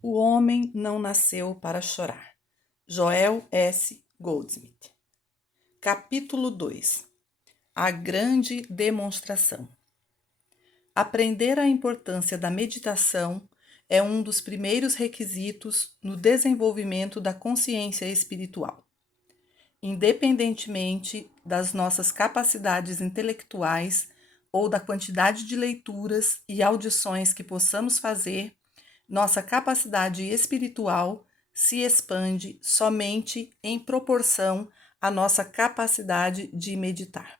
O homem não nasceu para chorar. Joel S. Goldsmith. Capítulo 2. A grande demonstração. Aprender a importância da meditação é um dos primeiros requisitos no desenvolvimento da consciência espiritual. Independentemente das nossas capacidades intelectuais ou da quantidade de leituras e audições que possamos fazer, nossa capacidade espiritual se expande somente em proporção à nossa capacidade de meditar.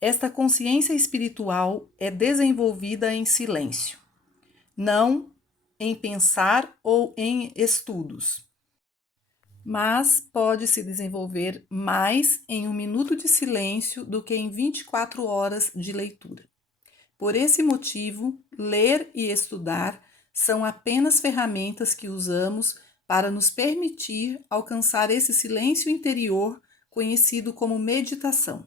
Esta consciência espiritual é desenvolvida em silêncio, não em pensar ou em estudos, mas pode se desenvolver mais em 1 minuto de silêncio do que em 24 horas de leitura. Por esse motivo, ler e estudar são apenas ferramentas que usamos para nos permitir alcançar esse silêncio interior conhecido como meditação.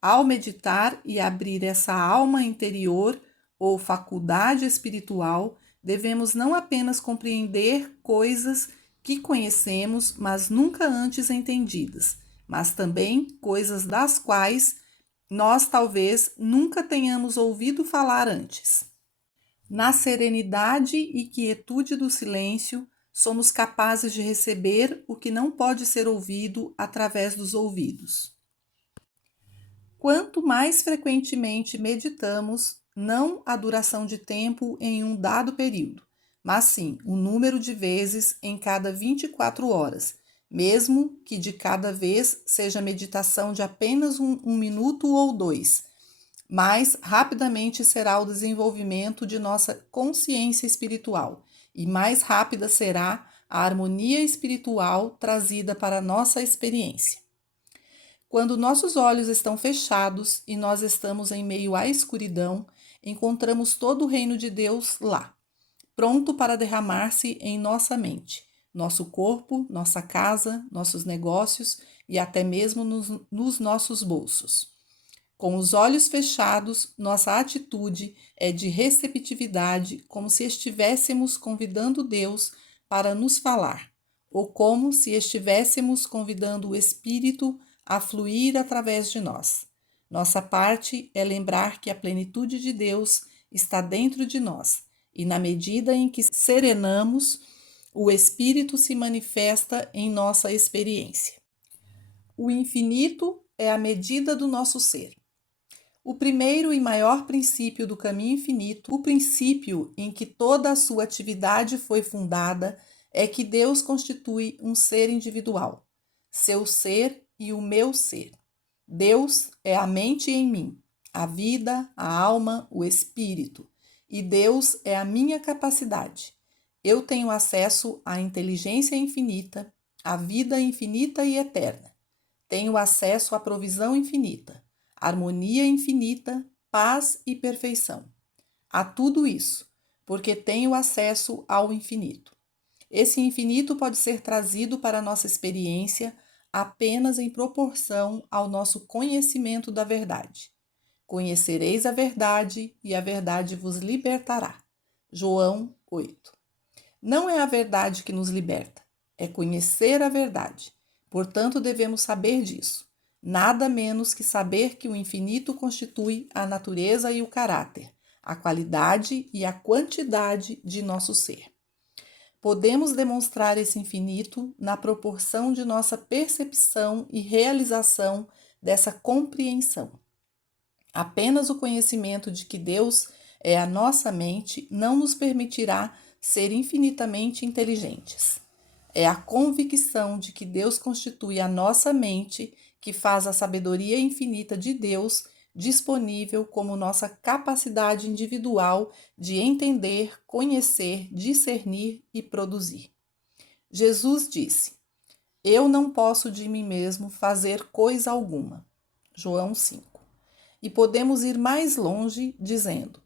Ao meditar e abrir essa alma interior ou faculdade espiritual, devemos não apenas compreender coisas que conhecemos, mas nunca antes entendidas, mas também coisas das quais nós talvez nunca tenhamos ouvido falar antes. Na serenidade e quietude do silêncio, somos capazes de receber o que não pode ser ouvido através dos ouvidos. Quanto mais frequentemente meditamos, não a duração de tempo em um dado período, mas sim o número de vezes em cada 24 horas, mesmo que de cada vez seja meditação de apenas um minuto ou dois, mais rapidamente será o desenvolvimento de nossa consciência espiritual e mais rápida será a harmonia espiritual trazida para a nossa experiência. Quando nossos olhos estão fechados e nós estamos em meio à escuridão, encontramos todo o reino de Deus lá, pronto para derramar-se em nossa mente, nosso corpo, nossa casa, nossos negócios e até mesmo nos nossos bolsos. Com os olhos fechados, nossa atitude é de receptividade, como se estivéssemos convidando Deus para nos falar, ou como se estivéssemos convidando o Espírito a fluir através de nós. Nossa parte é lembrar que a plenitude de Deus está dentro de nós, e na medida em que serenamos, o Espírito se manifesta em nossa experiência. O infinito é a medida do nosso ser. O primeiro e maior princípio do caminho infinito, o princípio em que toda a sua atividade foi fundada, é que Deus constitui um ser individual, seu ser e o meu ser. Deus é a mente em mim, a vida, a alma, o espírito, e Deus é a minha capacidade. Eu tenho acesso à inteligência infinita, à vida infinita e eterna. Tenho acesso à provisão infinita, harmonia infinita, paz e perfeição. A tudo isso, porque tenho acesso ao infinito. Esse infinito pode ser trazido para a nossa experiência apenas em proporção ao nosso conhecimento da verdade. Conhecereis a verdade e a verdade vos libertará. João 8. Não é a verdade que nos liberta, é conhecer a verdade. Portanto, devemos saber disso. Nada menos que saber que o infinito constitui a natureza e o caráter, a qualidade e a quantidade de nosso ser. Podemos demonstrar esse infinito na proporção de nossa percepção e realização dessa compreensão. Apenas o conhecimento de que Deus é a nossa mente não nos permitirá ser infinitamente inteligentes. É a convicção de que Deus constitui a nossa mente que faz a sabedoria infinita de Deus disponível como nossa capacidade individual de entender, conhecer, discernir e produzir. Jesus disse: Eu não posso de mim mesmo fazer coisa alguma. João 5. E podemos ir mais longe dizendo: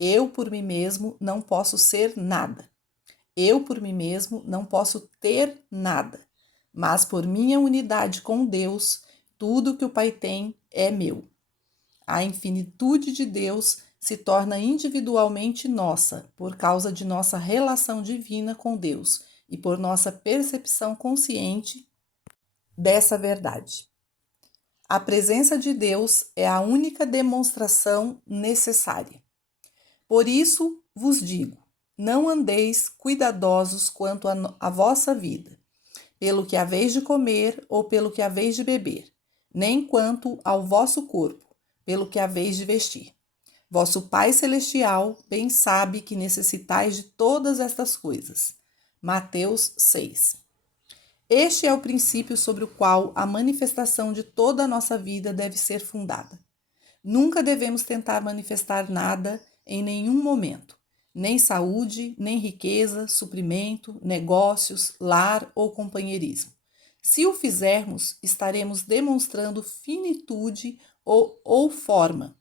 Eu por mim mesmo não posso ser nada. Eu por mim mesmo não posso ter nada. Mas por minha unidade com Deus, tudo que o Pai tem é meu. A infinitude de Deus se torna individualmente nossa, por causa de nossa relação divina com Deus e por nossa percepção consciente dessa verdade. A presença de Deus é a única demonstração necessária. Por isso vos digo, não andeis cuidadosos quanto à vossa vida, pelo que haveis de comer ou pelo que haveis de beber, nem quanto ao vosso corpo, pelo que haveis de vestir. Vosso Pai Celestial bem sabe que necessitais de todas estas coisas. Mateus 6. Este é o princípio sobre o qual a manifestação de toda a nossa vida deve ser fundada. Nunca devemos tentar manifestar nada em nenhum momento, nem saúde, nem riqueza, suprimento, negócios, lar ou companheirismo. Se o fizermos, estaremos demonstrando finitude ou forma,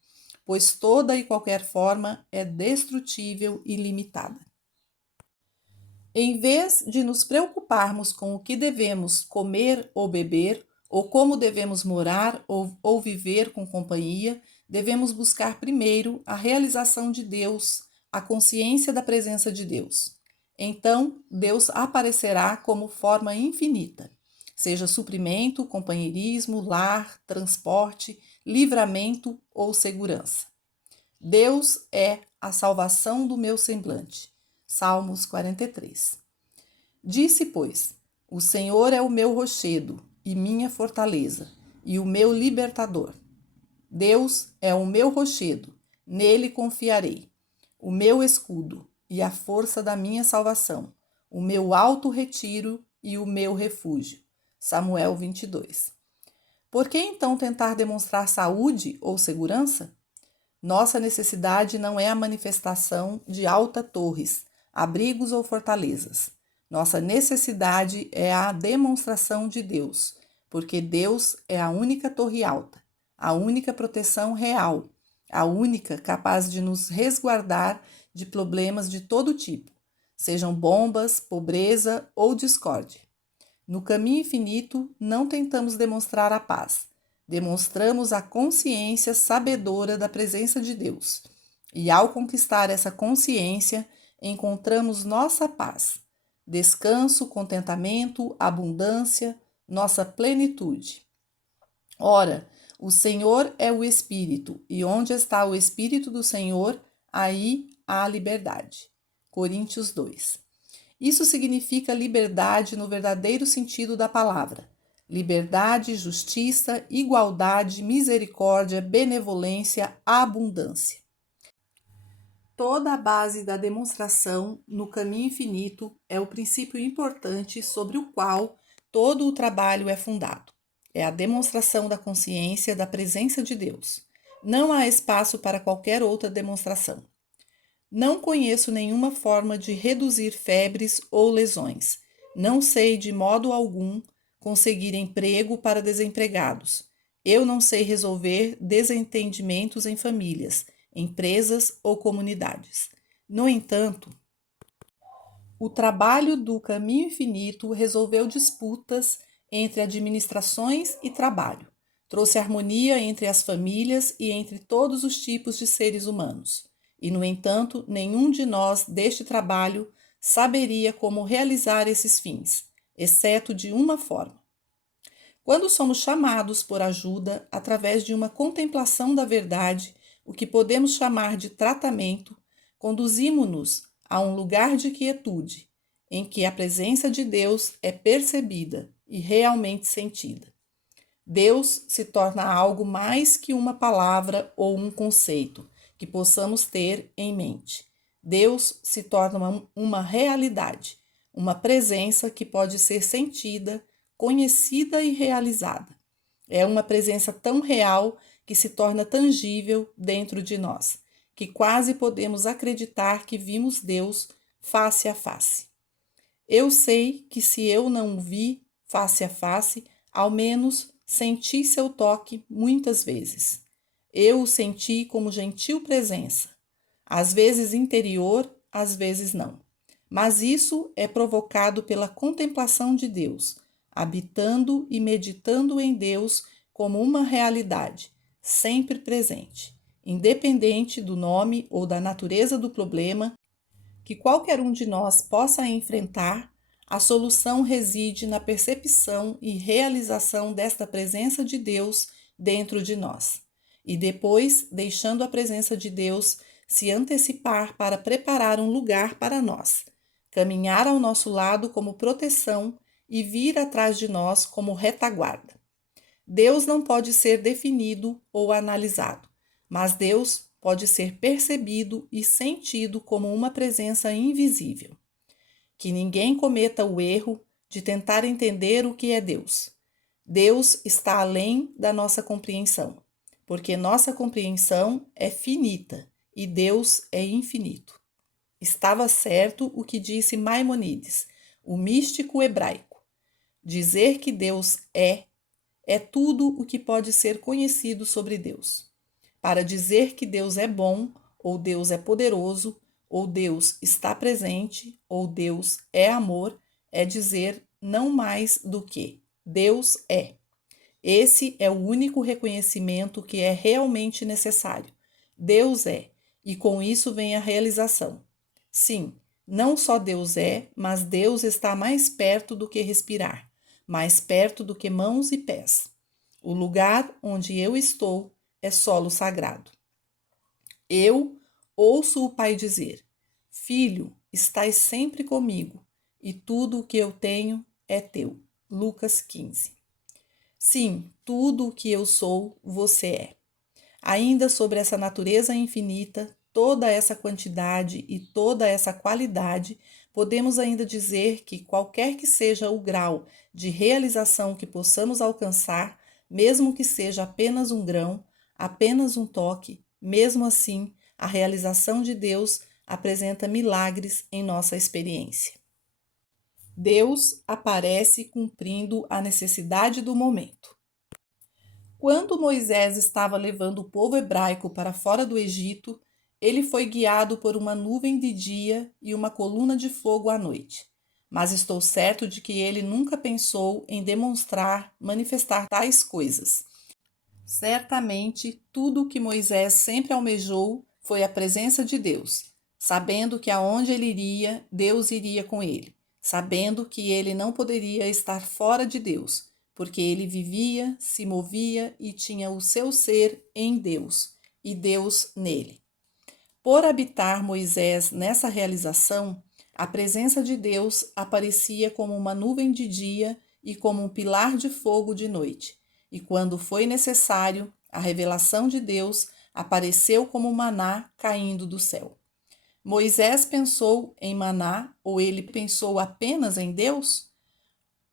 pois toda e qualquer forma é destrutível e limitada. Em vez de nos preocuparmos com o que devemos comer ou beber, ou como devemos morar ou viver com companhia, devemos buscar primeiro a realização de Deus, a consciência da presença de Deus. Então, Deus aparecerá como forma infinita, seja suprimento, companheirismo, lar, transporte, livramento ou segurança. Deus é a salvação do meu semblante. Salmos 43. Disse, pois, o Senhor é o meu rochedo e minha fortaleza, e o meu libertador. Deus é o meu rochedo, nele confiarei, o meu escudo e a força da minha salvação, o meu alto retiro e o meu refúgio. Samuel 22. Por que então tentar demonstrar saúde ou segurança? Nossa necessidade não é a manifestação de altas torres, abrigos ou fortalezas. Nossa necessidade é a demonstração de Deus, porque Deus é a única torre alta, a única proteção real, a única capaz de nos resguardar de problemas de todo tipo, sejam bombas, pobreza ou discórdia. No caminho infinito, não tentamos demonstrar a paz, demonstramos a consciência sabedora da presença de Deus. E ao conquistar essa consciência, encontramos nossa paz, descanso, contentamento, abundância, nossa plenitude. Ora, o Senhor é o Espírito, e onde está o Espírito do Senhor, aí há liberdade. Coríntios 2. Isso significa liberdade no verdadeiro sentido da palavra. Liberdade, justiça, igualdade, misericórdia, benevolência, abundância. Toda a base da demonstração no caminho infinito é o princípio importante sobre o qual todo o trabalho é fundado. É a demonstração da consciência da presença de Deus. Não há espaço para qualquer outra demonstração. Não conheço nenhuma forma de reduzir febres ou lesões. Não sei de modo algum conseguir emprego para desempregados. Eu não sei resolver desentendimentos em famílias, empresas ou comunidades. No entanto, o trabalho do caminho infinito resolveu disputas entre administrações e trabalho. Trouxe harmonia entre as famílias e entre todos os tipos de seres humanos. E, no entanto, nenhum de nós deste trabalho saberia como realizar esses fins, exceto de uma forma. Quando somos chamados por ajuda através de uma contemplação da verdade, o que podemos chamar de tratamento, conduzimos-nos a um lugar de quietude, em que a presença de Deus é percebida e realmente sentida. Deus se torna algo mais que uma palavra ou um conceito que possamos ter em mente. Deus se torna uma realidade, uma presença que pode ser sentida, conhecida e realizada. É uma presença tão real que se torna tangível dentro de nós, que quase podemos acreditar que vimos Deus face a face. Eu sei que se eu não o vi face a face, ao menos senti seu toque muitas vezes. Eu o senti como gentil presença, às vezes interior, às vezes não. Mas isso é provocado pela contemplação de Deus, habitando e meditando em Deus como uma realidade, sempre presente. independente do nome ou da natureza do problema que qualquer um de nós possa enfrentar, a solução reside na percepção e realização desta presença de Deus dentro de nós. E depois, deixando a presença de Deus se antecipar para preparar um lugar para nós, caminhar ao nosso lado como proteção e vir atrás de nós como retaguarda. Deus não pode ser definido ou analisado, mas Deus pode ser percebido e sentido como uma presença invisível. Que ninguém cometa o erro de tentar entender o que é Deus. Deus está além da nossa compreensão, porque nossa compreensão é finita e Deus é infinito. Estava certo o que disse Maimonides, o místico hebraico. Dizer que Deus é tudo o que pode ser conhecido sobre Deus. Para dizer que Deus é bom, ou Deus é poderoso, ou Deus está presente, ou Deus é amor, é dizer não mais do que Deus é. Esse é o único reconhecimento que é realmente necessário. Deus é, e com isso vem a realização. Sim, não só Deus é, mas Deus está mais perto do que respirar, mais perto do que mãos e pés. O lugar onde eu estou é solo sagrado. Eu ouço o Pai dizer: Filho, estás sempre comigo, e tudo o que eu tenho é teu. Lucas 15. Sim, tudo o que eu sou, você é. Ainda sobre essa natureza infinita, toda essa quantidade e toda essa qualidade, podemos ainda dizer que qualquer que seja o grau de realização que possamos alcançar, mesmo que seja apenas um grão, apenas um toque, mesmo assim, a realização de Deus apresenta milagres em nossa experiência. Deus aparece cumprindo a necessidade do momento. Quando Moisés estava levando o povo hebraico para fora do Egito, ele foi guiado por uma nuvem de dia e uma coluna de fogo à noite. Mas estou certo de que ele nunca pensou em manifestar tais coisas. Certamente, tudo o que Moisés sempre almejou foi a presença de Deus, sabendo que aonde ele iria, Deus iria com ele, sabendo que ele não poderia estar fora de Deus, porque ele vivia, se movia e tinha o seu ser em Deus, e Deus nele. Por habitar Moisés nessa realização, a presença de Deus aparecia como uma nuvem de dia e como um pilar de fogo de noite. E quando foi necessário, a revelação de Deus apareceu como maná caindo do céu. Moisés pensou em maná ou ele pensou apenas em Deus?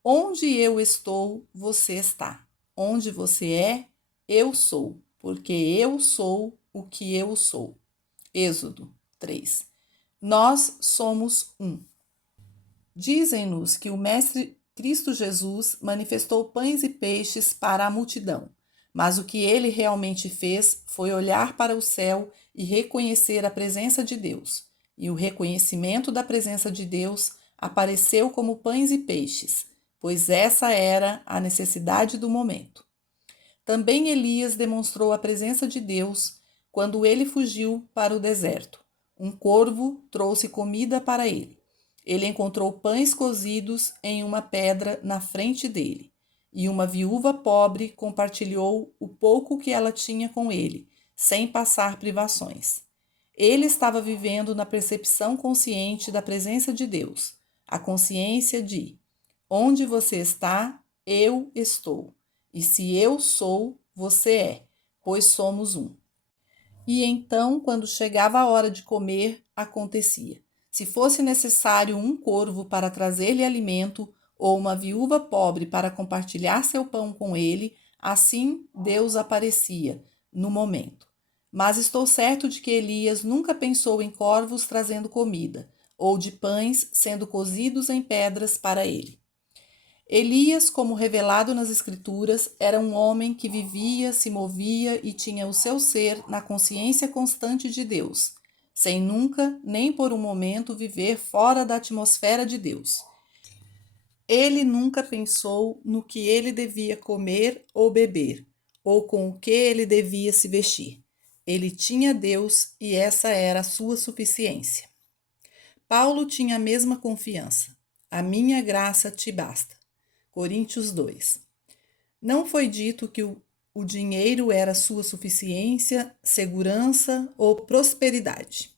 Onde eu estou, você está. Onde você é, eu sou, porque eu sou o que eu sou. Êxodo 3. Nós somos um. Dizem-nos que o Mestre Cristo Jesus manifestou pães e peixes para a multidão, mas o que ele realmente fez foi olhar para o céu e reconhecer a presença de Deus. E o reconhecimento da presença de Deus apareceu como pães e peixes, pois essa era a necessidade do momento. Também Elias demonstrou a presença de Deus quando ele fugiu para o deserto. Um corvo trouxe comida para ele. Ele encontrou pães cozidos em uma pedra na frente dele, e uma viúva pobre compartilhou o pouco que ela tinha com ele, sem passar privações. Ele estava vivendo na percepção consciente da presença de Deus, a consciência de: onde você está, eu estou. E se eu sou, você é, pois somos um. E então, quando chegava a hora de comer, acontecia. Se fosse necessário um corvo para trazer-lhe alimento, ou uma viúva pobre para compartilhar seu pão com ele, assim Deus aparecia, no momento. Mas estou certo de que Elias nunca pensou em corvos trazendo comida, ou de pães sendo cozidos em pedras para ele. Elias, como revelado nas Escrituras, era um homem que vivia, se movia e tinha o seu ser na consciência constante de Deus, sem nunca, nem por um momento, viver fora da atmosfera de Deus. Ele nunca pensou no que ele devia comer ou beber, ou com o que ele devia se vestir. Ele tinha Deus e essa era a sua suficiência. Paulo tinha a mesma confiança. A minha graça te basta. Coríntios 2. Não foi dito que o dinheiro era sua suficiência, segurança ou prosperidade.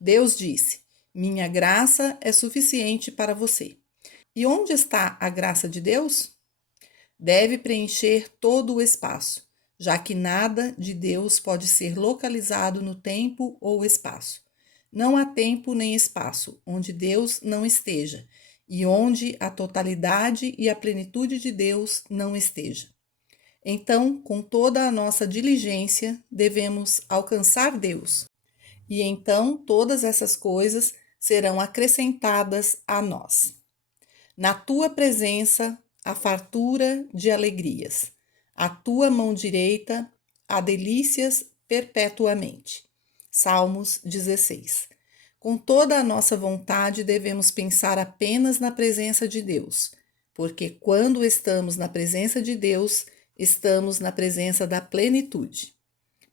Deus disse: minha graça é suficiente para você. E onde está a graça de Deus? Deve preencher todo o espaço, já que nada de Deus pode ser localizado no tempo ou espaço. Não há tempo nem espaço onde Deus não esteja e onde a totalidade e a plenitude de Deus não esteja. Então, com toda a nossa diligência, devemos alcançar Deus. E então todas essas coisas serão acrescentadas a nós. Na tua presença, a fartura de alegrias. A tua mão direita, há delícias perpetuamente. Salmos 16. Com toda a nossa vontade, devemos pensar apenas na presença de Deus, porque quando estamos na presença de Deus, estamos na presença da plenitude.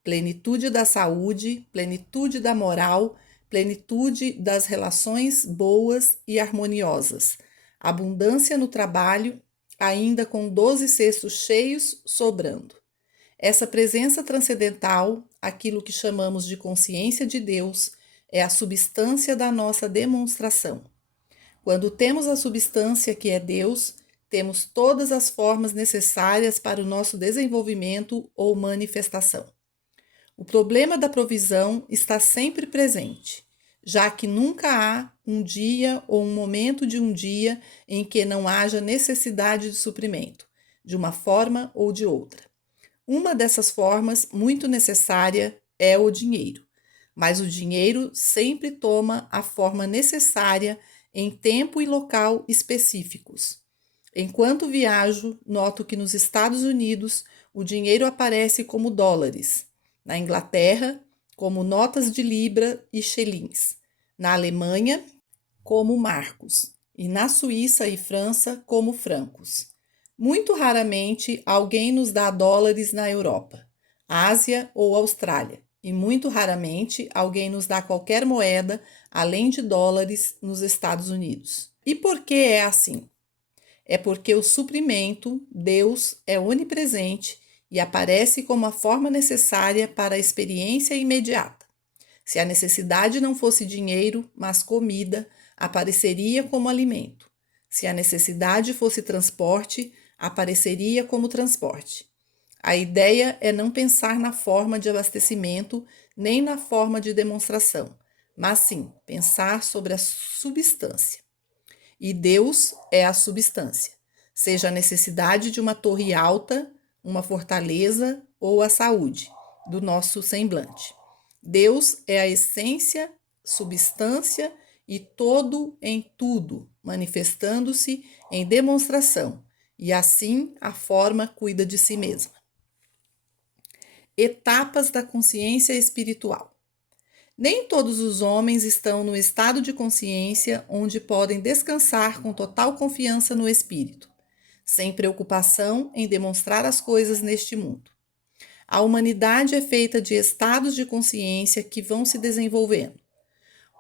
Plenitude da saúde, plenitude da moral, plenitude das relações boas e harmoniosas, abundância no trabalho, ainda com 12 cestos cheios sobrando. Essa presença transcendental, aquilo que chamamos de consciência de Deus, é a substância da nossa demonstração. Quando temos a substância que é Deus, temos todas as formas necessárias para o nosso desenvolvimento ou manifestação. O problema da provisão está sempre presente, já que nunca há um dia ou um momento de um dia em que não haja necessidade de suprimento, de uma forma ou de outra. Uma dessas formas, muito necessária, é o dinheiro, mas o dinheiro sempre toma a forma necessária em tempo e local específicos. Enquanto viajo, noto que nos Estados Unidos o dinheiro aparece como dólares, na Inglaterra, como notas de libra e xelins, na Alemanha, como marcos, e na Suíça e França, como francos. Muito raramente alguém nos dá dólares na Europa, Ásia ou Austrália, e muito raramente alguém nos dá qualquer moeda além de dólares nos Estados Unidos. E por que é assim? É porque o suprimento, Deus, é onipresente e aparece como a forma necessária para a experiência imediata. Se a necessidade não fosse dinheiro, mas comida, apareceria como alimento. Se a necessidade fosse transporte, apareceria como transporte. A ideia é não pensar na forma de abastecimento nem na forma de demonstração, mas sim pensar sobre a substância. E Deus é a substância, seja a necessidade de uma torre alta, uma fortaleza ou a saúde do nosso semblante. Deus é a essência, substância e todo em tudo, manifestando-se em demonstração, e assim a forma cuida de si mesma. Etapas da consciência espiritual. Nem todos os homens estão no estado de consciência onde podem descansar com total confiança no espírito, sem preocupação em demonstrar as coisas neste mundo. A humanidade é feita de estados de consciência que vão se desenvolvendo.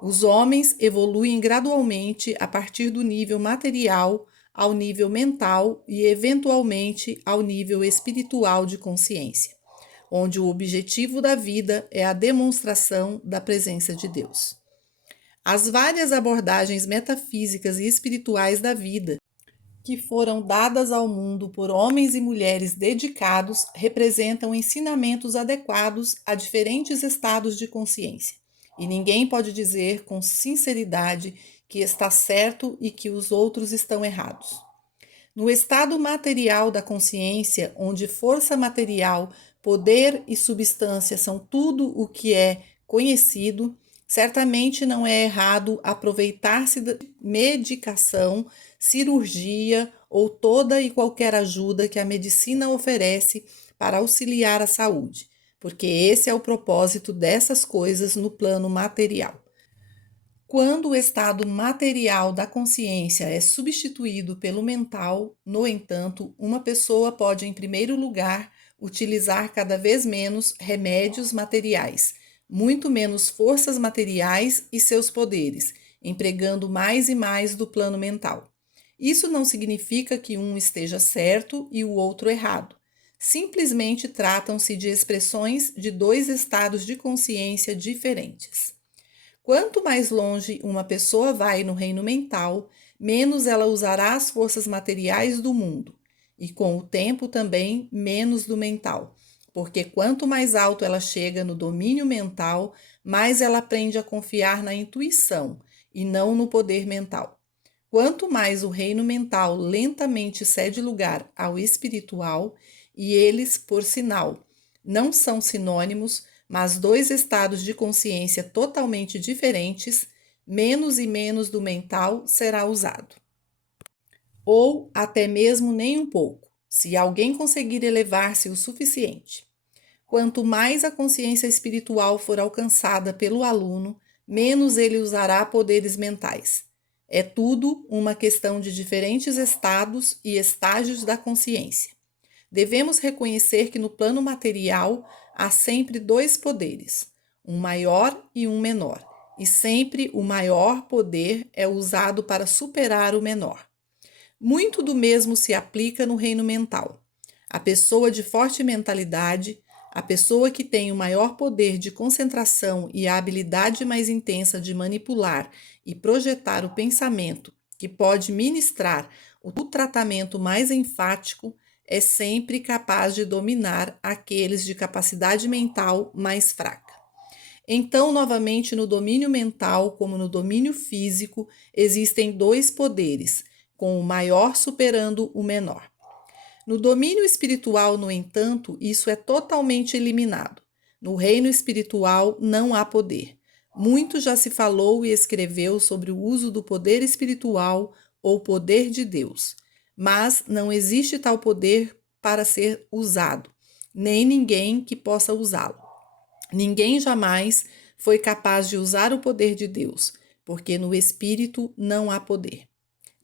Os homens evoluem gradualmente a partir do nível material ao nível mental e, eventualmente, ao nível espiritual de consciência, onde o objetivo da vida é a demonstração da presença de Deus. As várias abordagens metafísicas e espirituais da vida que foram dadas ao mundo por homens e mulheres dedicados representam ensinamentos adequados a diferentes estados de consciência. E ninguém pode dizer com sinceridade que está certo e que os outros estão errados. No estado material da consciência, onde força material, poder e substância são tudo o que é conhecido, certamente não é errado aproveitar-se da medicação, cirurgia ou toda e qualquer ajuda que a medicina oferece para auxiliar a saúde, porque esse é o propósito dessas coisas no plano material. Quando o estado material da consciência é substituído pelo mental, no entanto, uma pessoa pode, em primeiro lugar, utilizar cada vez menos remédios materiais, muito menos forças materiais e seus poderes, empregando mais e mais do plano mental. Isso não significa que um esteja certo e o outro errado. Simplesmente tratam-se de expressões de dois estados de consciência diferentes. Quanto mais longe uma pessoa vai no reino mental, menos ela usará as forças materiais do mundo, e com o tempo também menos do mental, porque quanto mais alto ela chega no domínio mental, mais ela aprende a confiar na intuição e não no poder mental. Quanto mais o reino mental lentamente cede lugar ao espiritual, e eles, por sinal, não são sinônimos, mas dois estados de consciência totalmente diferentes, menos e menos do mental será usado. Ou até mesmo nem um pouco, se alguém conseguir elevar-se o suficiente. Quanto mais a consciência espiritual for alcançada pelo aluno, menos ele usará poderes mentais. É tudo uma questão de diferentes estados e estágios da consciência. Devemos reconhecer que no plano material há sempre dois poderes, um maior e um menor, e sempre o maior poder é usado para superar o menor. Muito do mesmo se aplica no reino mental. A pessoa de forte mentalidade, a pessoa que tem o maior poder de concentração e a habilidade mais intensa de manipular e projetar o pensamento, que pode ministrar o tratamento mais enfático, é sempre capaz de dominar aqueles de capacidade mental mais fraca. Então, novamente, no domínio mental, como no domínio físico, existem dois poderes, com o maior superando o menor. No domínio espiritual, no entanto, isso é totalmente eliminado. No reino espiritual não há poder. Muito já se falou e escreveu sobre o uso do poder espiritual ou poder de Deus, mas não existe tal poder para ser usado, nem ninguém que possa usá-lo. Ninguém jamais foi capaz de usar o poder de Deus, porque no espírito não há poder.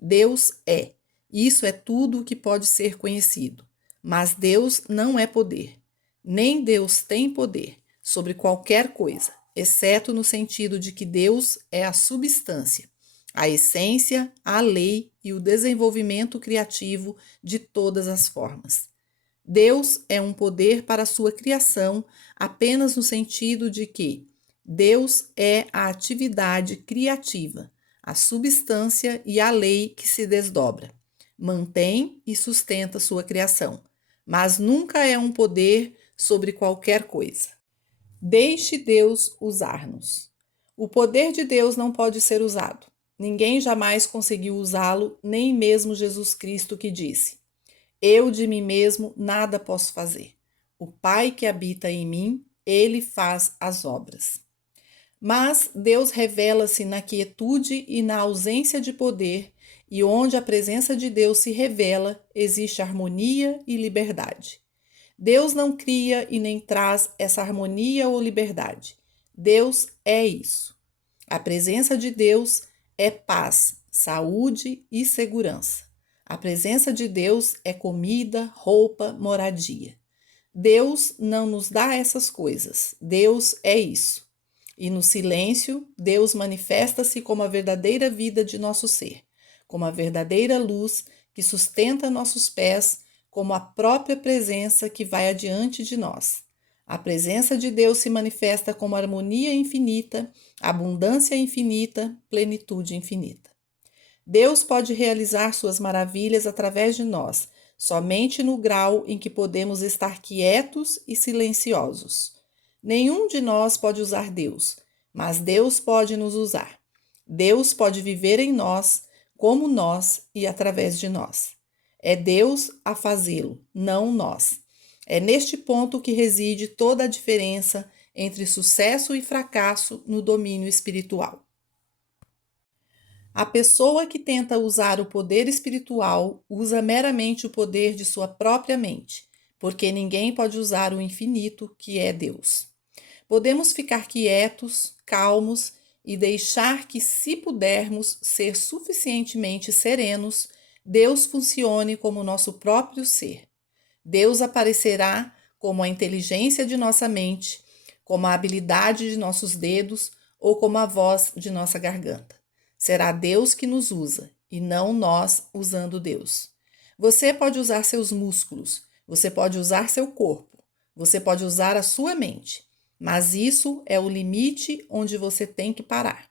Deus é. Isso é tudo o que pode ser conhecido. Mas Deus não é poder. Nem Deus tem poder sobre qualquer coisa, exceto no sentido de que Deus é a substância, a essência, a lei e o desenvolvimento criativo de todas as formas. Deus é um poder para a sua criação apenas no sentido de que Deus é a atividade criativa, a substância e a lei que se desdobra, mantém e sustenta sua criação, mas nunca é um poder sobre qualquer coisa. Deixe Deus usar-nos. O poder de Deus não pode ser usado. Ninguém jamais conseguiu usá-lo, nem mesmo Jesus Cristo que disse: eu de mim mesmo nada posso fazer. O Pai que habita em mim, ele faz as obras. Mas Deus revela-se na quietude e na ausência de poder, e onde a presença de Deus se revela, existe harmonia e liberdade. Deus não cria e nem traz essa harmonia ou liberdade. Deus é isso. A presença de Deus é paz, saúde e segurança. A presença de Deus é comida, roupa, moradia. Deus não nos dá essas coisas. Deus é isso. E no silêncio, Deus manifesta-se como a verdadeira vida de nosso ser, como a verdadeira luz que sustenta nossos pés, como a própria presença que vai adiante de nós. A presença de Deus se manifesta como harmonia infinita, abundância infinita, plenitude infinita. Deus pode realizar suas maravilhas através de nós, somente no grau em que podemos estar quietos e silenciosos. Nenhum de nós pode usar Deus, mas Deus pode nos usar. Deus pode viver em nós, como nós e através de nós. É Deus a fazê-lo, não nós. É neste ponto que reside toda a diferença entre sucesso e fracasso no domínio espiritual. A pessoa que tenta usar o poder espiritual usa meramente o poder de sua própria mente, porque ninguém pode usar o infinito, que é Deus. Podemos ficar quietos, calmos e deixar que, se pudermos ser suficientemente serenos, Deus funcione como nosso próprio ser. Deus aparecerá como a inteligência de nossa mente, como a habilidade de nossos dedos ou como a voz de nossa garganta. Será Deus que nos usa e não nós usando Deus. Você pode usar seus músculos, você pode usar seu corpo, você pode usar a sua mente, mas isso é o limite onde você tem que parar.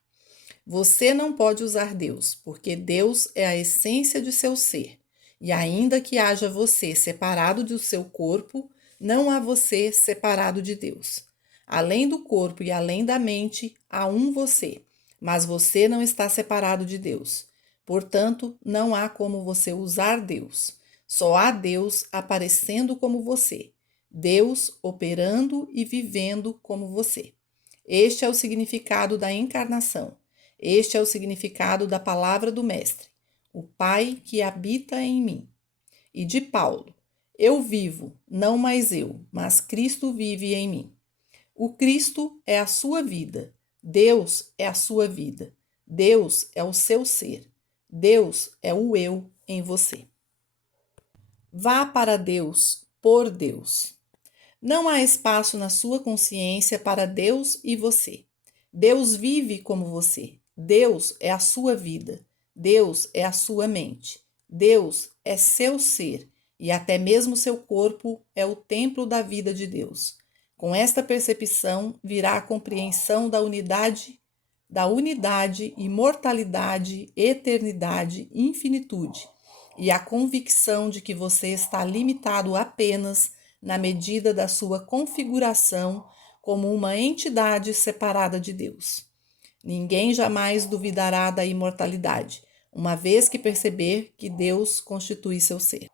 Você não pode usar Deus, porque Deus é a essência de seu ser. E ainda que haja você separado do seu corpo, não há você separado de Deus. Além do corpo e além da mente, há um você, mas você não está separado de Deus. Portanto, não há como você usar Deus. Só há Deus aparecendo como você, Deus operando e vivendo como você. Este é o significado da encarnação. Este é o significado da palavra do Mestre, o Pai que habita em mim. E de Paulo: eu vivo, não mais eu, mas Cristo vive em mim. O Cristo é a sua vida, Deus é a sua vida, Deus é o seu ser, Deus é o eu em você. Vá para Deus, por Deus. Não há espaço na sua consciência para Deus e você. Deus vive como você. Deus é a sua vida. Deus é a sua mente. Deus é seu ser e até mesmo seu corpo é o templo da vida de Deus. Com esta percepção virá a compreensão da unidade, imortalidade, eternidade, infinitude e a convicção de que você está limitado apenas na medida da sua configuração como uma entidade separada de Deus. Ninguém jamais duvidará da imortalidade, uma vez que perceber que Deus constitui seu ser.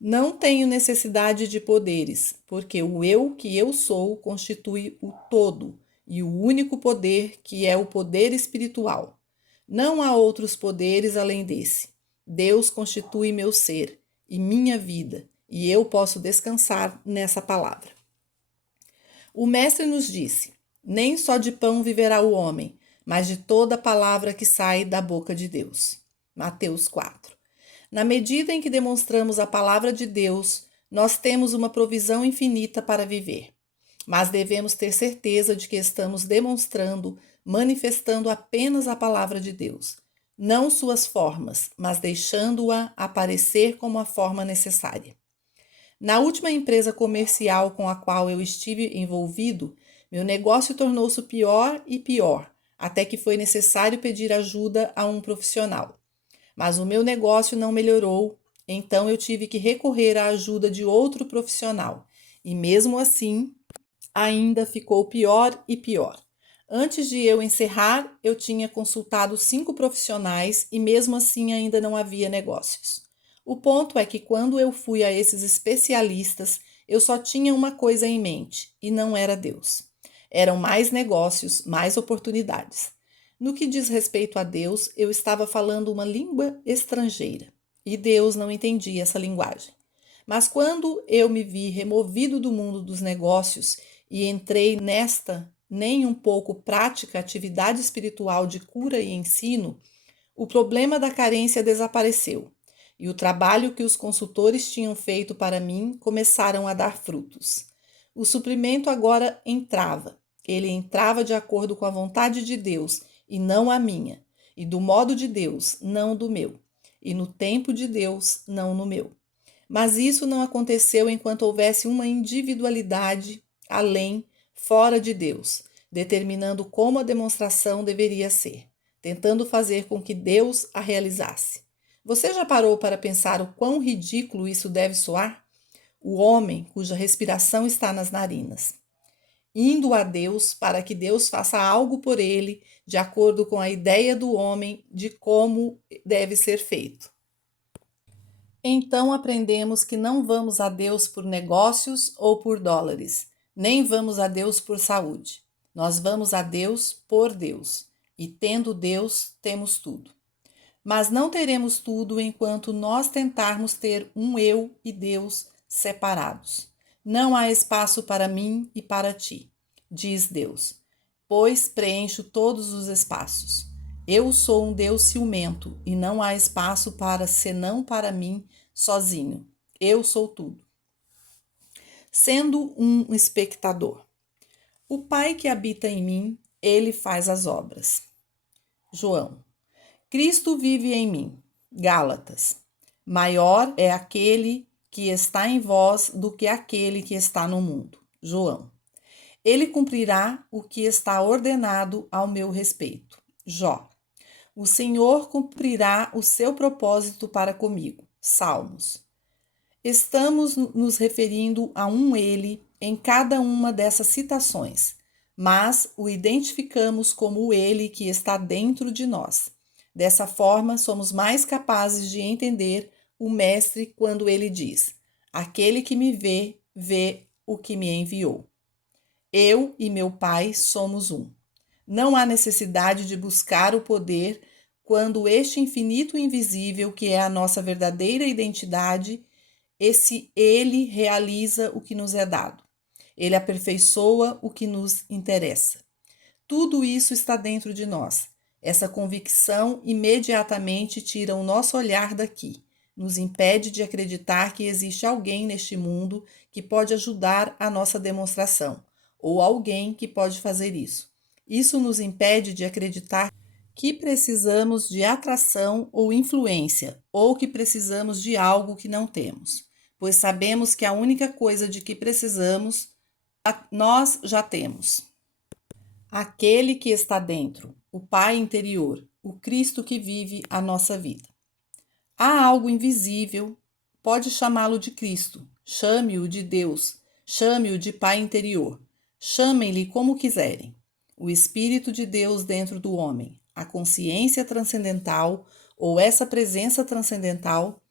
Não tenho necessidade de poderes, porque o eu que eu sou constitui o todo e o único poder que é o poder espiritual. Não há outros poderes além desse. Deus constitui meu ser e minha vida, e eu posso descansar nessa palavra. O Mestre nos disse: nem só de pão viverá o homem, mas de toda palavra que sai da boca de Deus. Mateus 4. Na medida em que demonstramos a palavra de Deus, nós temos uma provisão infinita para viver. Mas devemos ter certeza de que estamos demonstrando, manifestando apenas a palavra de Deus, não suas formas, mas deixando-a aparecer como a forma necessária. Na última empresa comercial com a qual eu estive envolvido, meu negócio tornou-se pior e pior, até que foi necessário pedir ajuda a um profissional. Mas o meu negócio não melhorou, então eu tive que recorrer à ajuda de outro profissional. E mesmo assim, ainda ficou pior e pior. Antes de eu encerrar, eu tinha consultado 5 profissionais e mesmo assim ainda não havia negócios. O ponto é que quando eu fui a esses especialistas, eu só tinha uma coisa em mente, e não era Deus. Eram mais negócios, mais oportunidades. No que diz respeito a Deus, eu estava falando uma língua estrangeira, e Deus não entendia essa linguagem. Mas quando eu me vi removido do mundo dos negócios e entrei nesta nem um pouco prática atividade espiritual de cura e ensino, o problema da carência desapareceu e o trabalho que os consultores tinham feito para mim começaram a dar frutos. O suprimento agora entrava. Ele entrava de acordo com a vontade de Deus e não a minha, e do modo de Deus, não do meu, e no tempo de Deus, não no meu. Mas isso não aconteceu enquanto houvesse uma individualidade além, fora de Deus, determinando como a demonstração deveria ser, tentando fazer com que Deus a realizasse. Você já parou para pensar o quão ridículo isso deve soar? O homem cuja respiração está nas narinas, indo a Deus para que Deus faça algo por ele, de acordo com a ideia do homem de como deve ser feito. Então aprendemos que não vamos a Deus por negócios ou por dólares, nem vamos a Deus por saúde. Nós vamos a Deus por Deus, e tendo Deus, temos tudo. Mas não teremos tudo enquanto nós tentarmos ter um eu e Deus separados. Não há espaço para mim e para ti, diz Deus, pois preencho todos os espaços. Eu sou um Deus ciumento e não há espaço para senão para mim sozinho. Eu sou tudo. sendo um espectador. O Pai que habita em mim, ele faz as obras. João. Cristo vive em mim. Gálatas. Maior é aquele que está em vós do que aquele que está no mundo. João. Ele cumprirá o que está ordenado ao meu respeito. Jó. O Senhor cumprirá o seu propósito para comigo. Salmos. Estamos nos referindo a um ele em cada uma dessas citações, mas o identificamos como o ele que está dentro de nós. Dessa forma, somos mais capazes de entender o Mestre quando ele diz: aquele que me vê, vê o que me enviou. Eu e meu Pai somos um. Não há necessidade de buscar o poder quando este infinito invisível, que é a nossa verdadeira identidade, esse ele realiza o que nos é dado. Ele aperfeiçoa o que nos interessa. Tudo isso está dentro de nós. Essa convicção imediatamente tira o nosso olhar daqui, nos impede de acreditar que existe alguém neste mundo que pode ajudar a nossa demonstração, ou alguém que pode fazer isso. Isso nos impede de acreditar que precisamos de atração ou influência, ou que precisamos de algo que não temos, pois sabemos que a única coisa de que precisamos, nós já temos. Aquele que está dentro, o Pai interior, o Cristo que vive a nossa vida. Há algo invisível, pode chamá-lo de Cristo, chame-o de Deus, chame-o de Pai interior, chamem-lhe como quiserem. O Espírito de Deus dentro do homem, a consciência transcendental ou essa presença transcendental,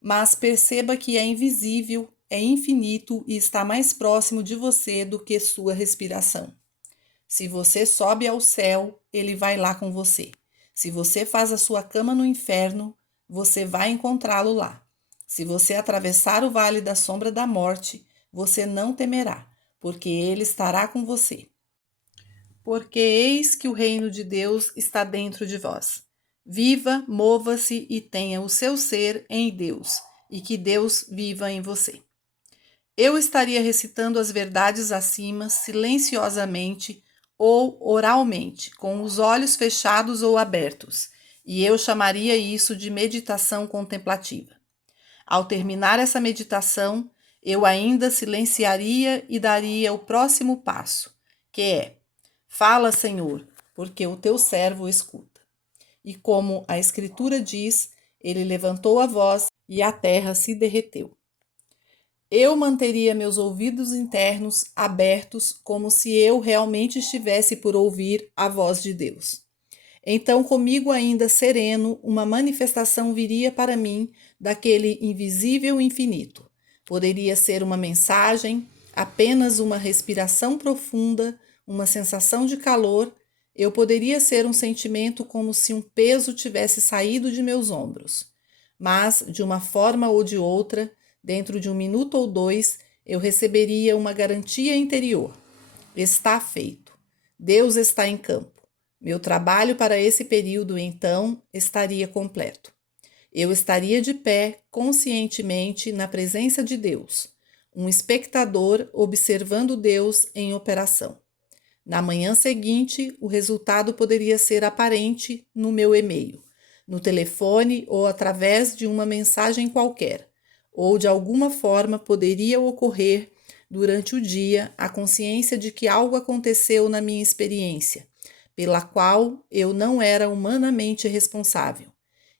mas perceba que é invisível, é infinito e está mais próximo de você do que sua respiração. Se você sobe ao céu, ele vai lá com você. Se você faz a sua cama no inferno, você vai encontrá-lo lá. Se você atravessar o vale da sombra da morte, você não temerá, porque ele estará com você. Porque eis que o reino de Deus está dentro de vós. Viva, mova-se e tenha o seu ser em Deus, e que Deus viva em você. Eu estaria recitando as verdades acima silenciosamente ou oralmente, com os olhos fechados ou abertos, e eu chamaria isso de meditação contemplativa. Ao terminar essa meditação, eu ainda silenciaria e daria o próximo passo, que é: fala, Senhor, porque o teu servo escuta. E como a Escritura diz, ele levantou a voz e a terra se derreteu. Eu manteria meus ouvidos internos abertos como se eu realmente estivesse por ouvir a voz de Deus. Então, comigo ainda sereno, uma manifestação viria para mim daquele invisível infinito. Poderia ser uma mensagem, apenas uma respiração profunda, uma sensação de calor. Eu poderia ser um sentimento como se um peso tivesse saído de meus ombros. Mas, de uma forma ou de outra, dentro de 1 minuto ou 2, eu receberia uma garantia interior. Está feito. Deus está em campo. Meu trabalho para esse período, então, estaria completo. Eu estaria de pé, conscientemente, na presença de Deus, um espectador observando Deus em operação. Na manhã seguinte, o resultado poderia ser aparente no meu e-mail, no telefone ou através de uma mensagem qualquer, ou de alguma forma poderia ocorrer durante o dia a consciência de que algo aconteceu na minha experiência, pela qual eu não era humanamente responsável,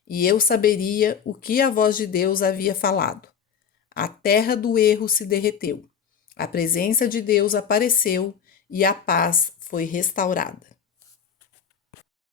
e eu saberia o que a voz de Deus havia falado. A terra do erro se derreteu, a presença de Deus apareceu e a paz foi restaurada.